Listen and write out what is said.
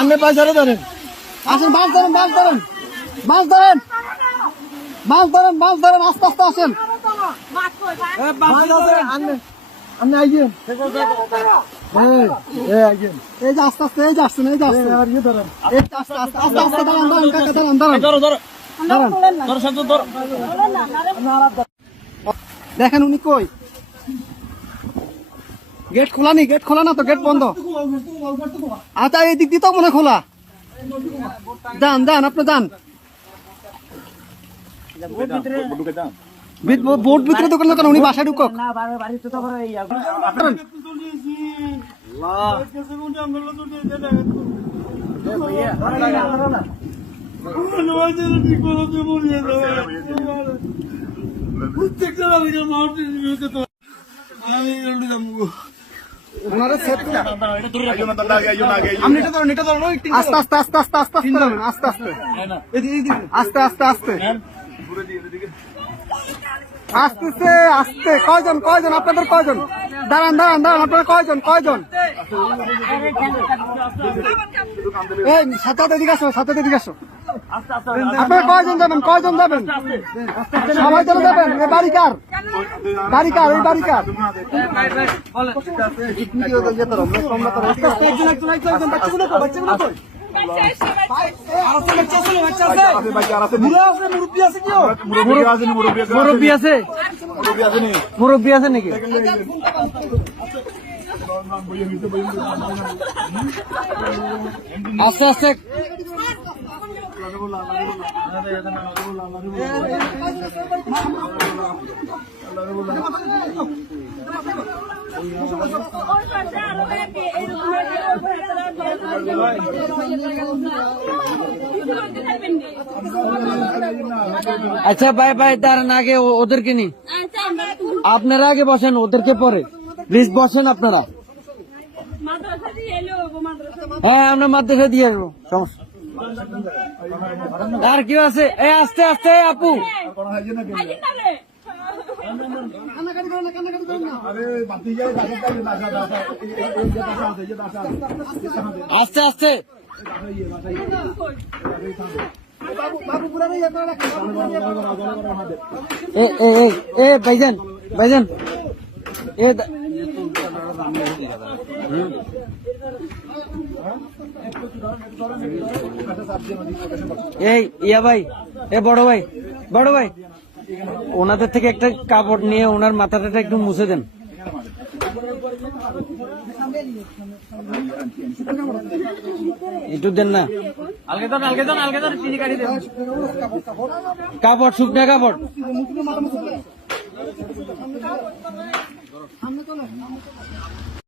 আপনি পয়সারে ধরেন, আসেন, মাছ ধরেন, মাছ ধরেন, মাছ ধরেন, মাছ ধরেন, মাছ ধরেন, আস্তে আস্তে আসেন। আপনি আইয়েন, এই যে আস্তে আস্তে, এই যে আসছেন, এই যে আসছেন, এই যে আস্তে আস্তে, আস্তে আস্তে দাঁড়ান, দাঁড়ান, কাকা দাঁড়ান, দাঁড়ান, দাঁড়ান। দেখেন উনি কই, গেট খোলা নি, গেট খোলা না তো, গেট বন্ধ। আচ্ছা এই দিক দিয়ে তো মনে খোলা, যান যান, আপনি যান, বোট ভিতরে দোকান দোকান, উনি বাসায় ঢুকক। আস্তে আস্তে আস্তে আস্তে আস্তে আস্তে আস্তে আস্তে আস্তে আসতেছে, আসতে কয়জন, কয়জন আপনাদের, কয়জন, দাঁড়ান দাঁড়ান দাঁড়ান, আপনারা কয়জন, কয়জন, এই সাথে এদিকে আসো, সাথে এদিকে আসো, আপনারা কয়জন যাবেন, কয়জন যাবেন, সবাই চলে যাবেন। এই বাড়ি কার, বাড়ি কার, এই বাড়ি কার, মুরব্বী আছে, মুরব্বী আছে নাকি? আস্তে আস্তে আচ্ছা ভাই ভাই, দাঁড়ান, আগে ওদেরকে নি, আপনারা আগে বসেন, ওদেরকে পরে প্লিজ বসেন আপনারা। হ্যাঁ আমরা মাদ্রাসা দিয়ে আসবো, সমস্যা। আর কেউ আছে? এই আস্তে আস্তে আপু, আস্তে আস্তে, ভাইজান ভাইজান, এই ইয়া ভাই, এ বড় ভাই, বড় ভাই, ওনাদের থেকে একটা কাপড় নিয়ে ওনার মাথাটা একটু মুছে দেন। একটু দেন না, কাপড়, শুকনা কাপড়।